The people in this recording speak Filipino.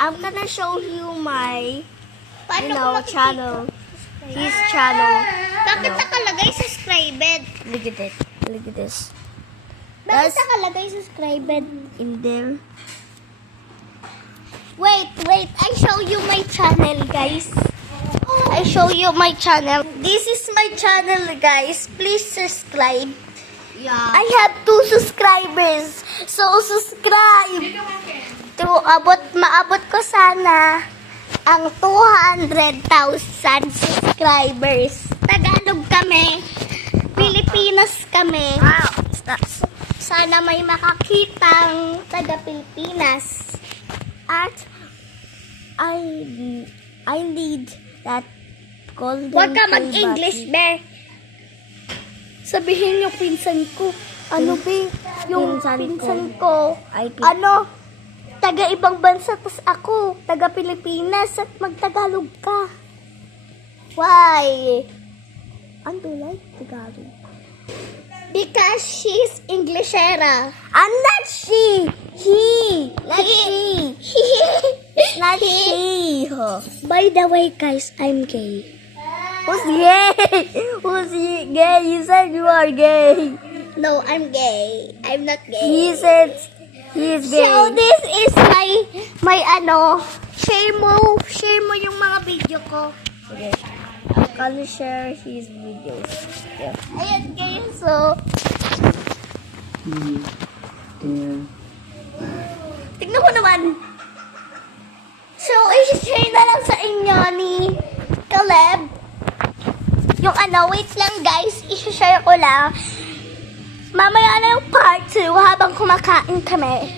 I'm gonna show you my, Paano you ko know, makikita? channel. His channel. Bakit nakalagay subscribed? Look at it. Look at this. Bakit nakalagay subscribed? In there. Wait. I show you my channel, guys. I show you my channel. This is my channel, guys. Please subscribe. Yeah. I have 2 subscribers. So, subscribe. Maabot ko sana ang 200,000 subscribers. Tagalog kami. Pilipinas kami. Wow. Sana may makakitang taga-Pilipinas. At I need that golden Huwag ka clay mag-English, button. be. Sabihin yung pinsan ko. Ano, be? Yung pinsan ko. I Taga ibang bansa, tas ako, taga Pilipinas, at magtagalog ka. Why? I do like Tagalog. Because she's Englishera. I'm not she. He. Not He. she. Not she. By the way, guys, I'm gay. Who's gay? Who's gay? You said you are gay. No, I'm gay. I'm not gay. He said he is gay. So this is my share mo yung mga video ko. Okay. Can you share his videos? Yeah. Ayan guys, so tignan mo naman. So, i-share na lang sa inyo ni Caleb. Yung wait lang guys, i-share ko lang. Mamaya na yung part 2 habang kumakain kami.